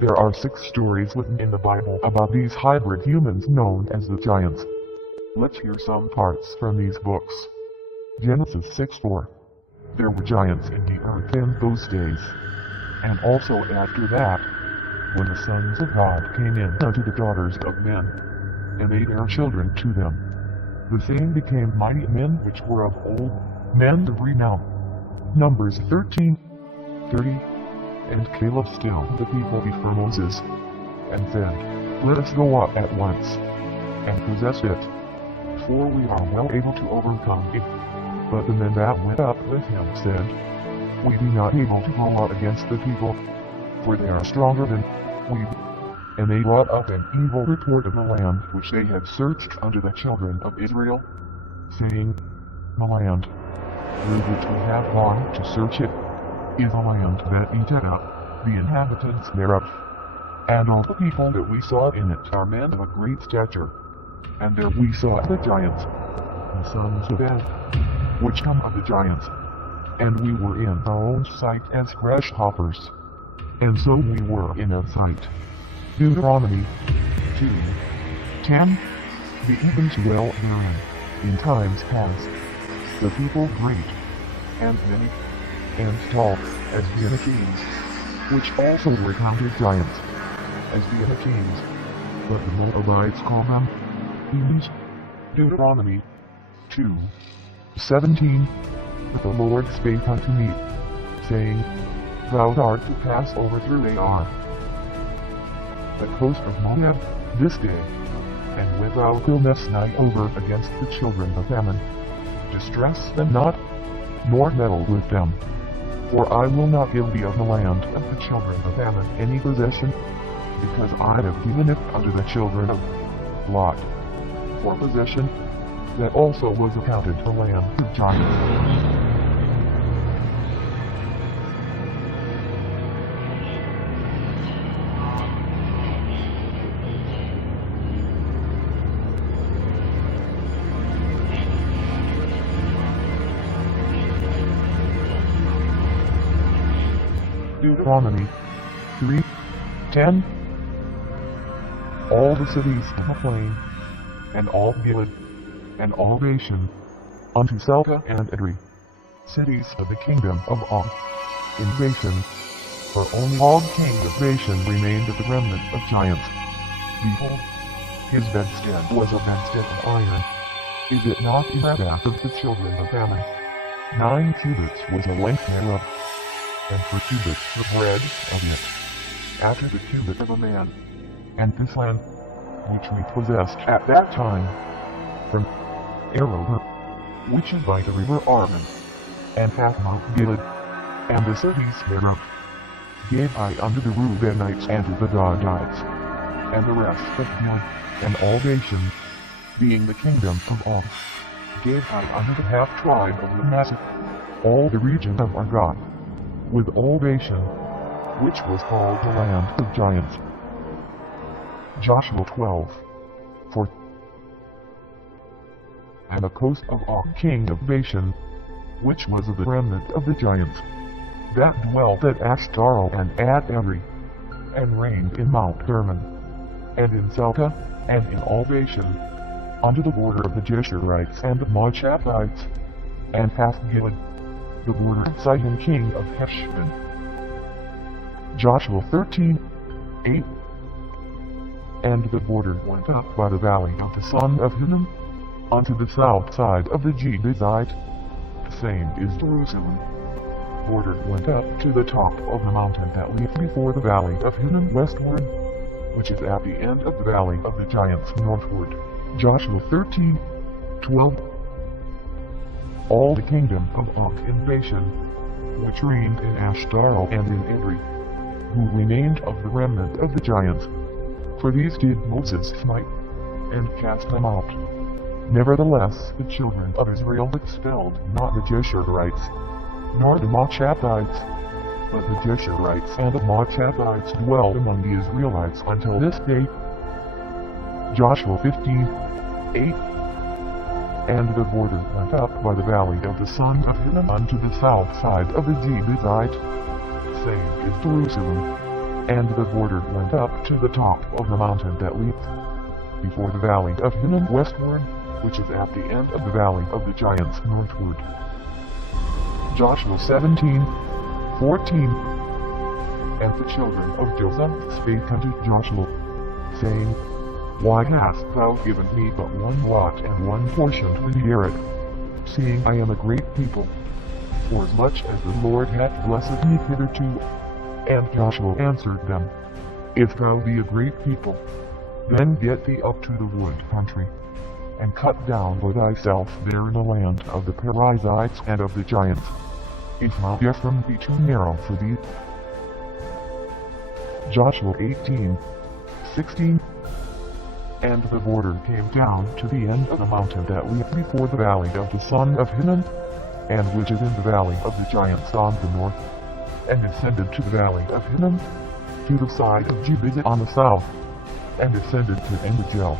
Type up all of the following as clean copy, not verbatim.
There are 6 stories written in the Bible about these hybrid humans known as the giants. Let's hear some parts from these books. Genesis 6:4. There were giants in the earth in those days. And also after that, when the sons of God came in unto the daughters of men, and they bare children to them, the same became mighty men which were of old, men of renown. Numbers 13:30. And Caleb still the people before Moses, and said, Let us go up at once, and possess it, for we are well able to overcome it. But the men that went up with him said, We be not able to go up against the people, for they are stronger than we. And they brought up an evil report of the land which they had searched unto the children of Israel, saying, The land, through which we have gone to search it, is a land that eateth up the inhabitants thereof. And all the people that we saw in it are men of a great stature. And there we saw the giants, the sons of Ed, which come of the giants. And we were in our own sight as grasshoppers. And so we were in our sight. Deuteronomy 2:10. The heavens dwell therein, in times past, the people great, and many, and tall, as the Nepilims, which also were counted giants, as the Nepilims, but the Moabites call them Elis. Deuteronomy 2:17. But the Lord spake unto me, saying, Thou art to pass over through Ar, the coast of Moab, this day, and when thou goest nigh over against the children of Ammon, distress them not, nor meddle with them. For I will not give thee of the land of the children of Ammon any possession, because I have given it unto the children of Lot for possession. That also was accounted the land of giants. Deuteronomy 3:10. All the cities of the plain, and all Gilead, and all Bashan, unto Salcah and Edrei, cities of the kingdom of Og, in Bashan, for only Og king of Bashan remained of the remnant of giants. Behold, his bedstead was a bedstead of iron. Is it not in that of the children of Ammon? 9 cubits was the length thereof, and 4 cubits the breadth of it, after the cubit of a man. And this land, which we possessed at that time, from Arabah, which is by the river Arnon, and hath Mount Gilead, and the cities thereof, gave I unto the Reubenites and to the Gadites, and the rest of Gilead, and all Bashan, being the kingdom of Og, gave I unto the half-tribe of Manasseh, all the region of Argob, with all Bashan, which was called the land of giants. Joshua 12:4. And the coast of Og king of Bashan, which was of the remnant of the giants, that dwelt at Ashtaroth and at Edrei, and reigned in Mount Hermon, and in Salcah, and in all Bashan, unto the border of the Jeshurites and the Moabites, and hath Gilead, the border of Sihon king of Heshbon. Joshua 13:8. And the border went up by the valley of the son of Hinnom, unto the south side of the Jebusite, the same is Jerusalem. Border went up to the top of the mountain that leads before the valley of Hinnom westward, which is at the end of the valley of the giants northward. Joshua 13:12. All the kingdom of Og in Bashan, which reigned in Ashtaroth and in Edrei, who remained of the remnant of the giants, for these did Moses smite, and cast them out. Nevertheless the children of Israel expelled not the Jeshurites, nor the Moabites, but the Jeshurites and the Moabites dwelled among the Israelites until this day. Joshua 15:8. And the border went up by the valley of the son of Hinnom unto the south side of the Jebusite, same is Jerusalem. And the border went up to the top of the mountain that leads before the valley of Hinnom westward, which is at the end of the valley of the giants northward. Joshua 17:14. And the children of Joseph spake unto Joshua, saying, Why hast thou given me but one lot and one portion to inherit, seeing I am a great people? Forasmuch as the Lord hath blessed me hitherto. And Joshua answered them, If thou be a great people, then get thee up to the wood country, and cut down for thyself there in the land of the Perizzites and of the giants, if Mount Ephraim be too narrow for thee. Joshua 18:16. And the border came down to the end of the mountain that leads before the valley of the son of Hinnom, and which is in the valley of the giants on the north, and descended to the valley of Hinnom, to the side of Gibeah on the south, and descended to Engedi.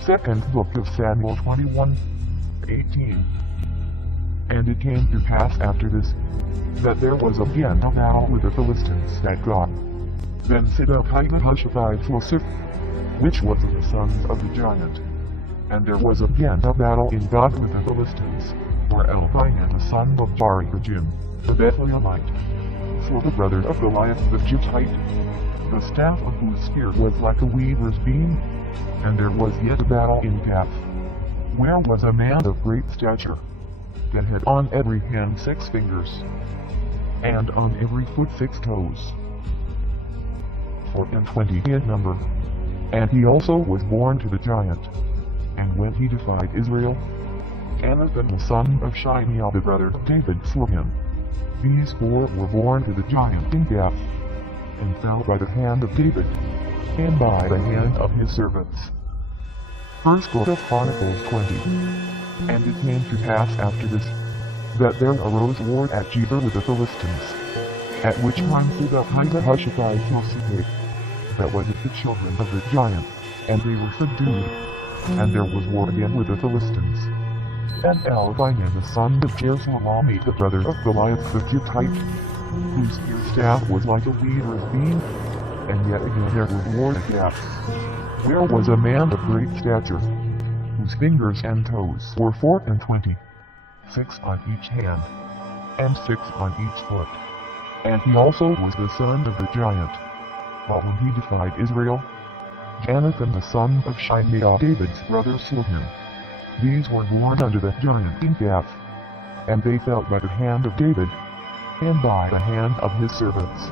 Second Book of Samuel 21:18. And it came to pass after this, that there was again a battle with the Philistines at God. Then said Ahijah Joseph, which was of the sons of the giant. And there was again a battle in God with the Philistines, for Elphineh the son of Jairajim, the Bethlehemite, for the brother of Goliath the Gittite, the staff of whose spear was like a weaver's beam. And there was yet a battle in Gath, where was a man of great stature, that had on every hand 6 fingers, and on every foot 6 toes, 24 in number. And he also was born to the giant. And when he defied Israel, Jonathan the son of Shimei the brother of David slew him. These 4 were born to the giant in Gath, and fell by the hand of David, and by the hand of his servants. First Book of Chronicles 20. And it came to pass after this, that there arose war at Geber with the Philistines, at which time stood up Ahijah that was of the children of the giant, and they were subdued, and there was war again with the Philistines. And Elphineh the son of Jeroboam the brother of Goliath the Gittite, whose spear staff was like a weaver's beam, and yet again there was war at Gath, where was a man of great stature, whose fingers and toes were 24, 6 on each hand, and 6 on each foot. And he also was the son of the giant. But when he defied Israel, Jonathan the son of Shimei David's brother slew him. These were born unto the giant in Gath, and they fell by the hand of David, and by the hand of his servants.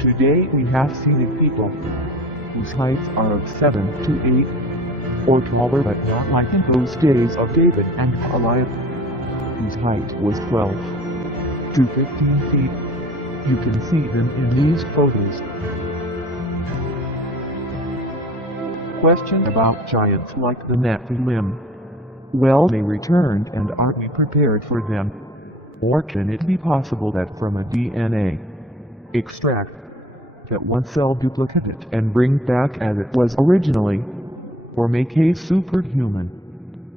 Today we have seen a people whose heights are of 7 to 8 or taller, but not like in those days of David and Goliath, whose height was 12 to 15 feet. You can see them in these photos. Question about giants like the Nephilim. Well, they returned, and are we prepared for them? Or can it be possible that from a DNA extract, that one cell duplicate it and bring back as it was originally, or make a superhuman?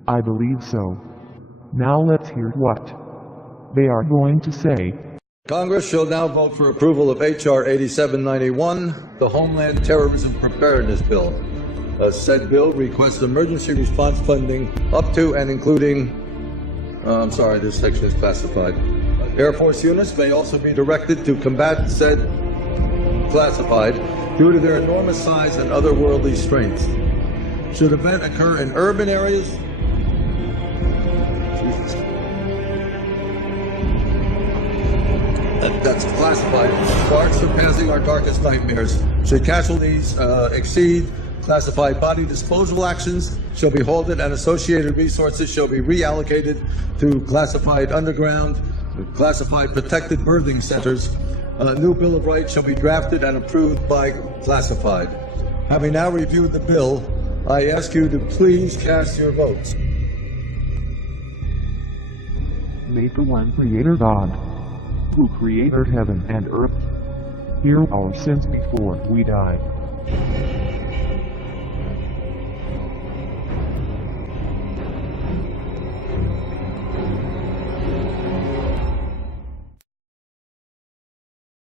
I believe so. Now let's hear what they are going to say. Congress shall now vote for approval of H.R. 8791, the Homeland Terrorism Preparedness Bill. Said bill requests emergency response funding up to and including, this section is classified. Air Force units may also be directed to combat said classified due to their enormous size and otherworldly strengths. Should event occur in urban areas, that's classified, far surpassing our darkest nightmares. Should casualties exceed classified body disposal actions, shall be halted and associated resources shall be reallocated to classified underground, classified protected birthing centers. A new Bill of Rights shall be drafted and approved by classified. Having now reviewed the bill, I ask you to please cast your votes. May the one Creator God, who created heaven and earth, hear our sins before we die.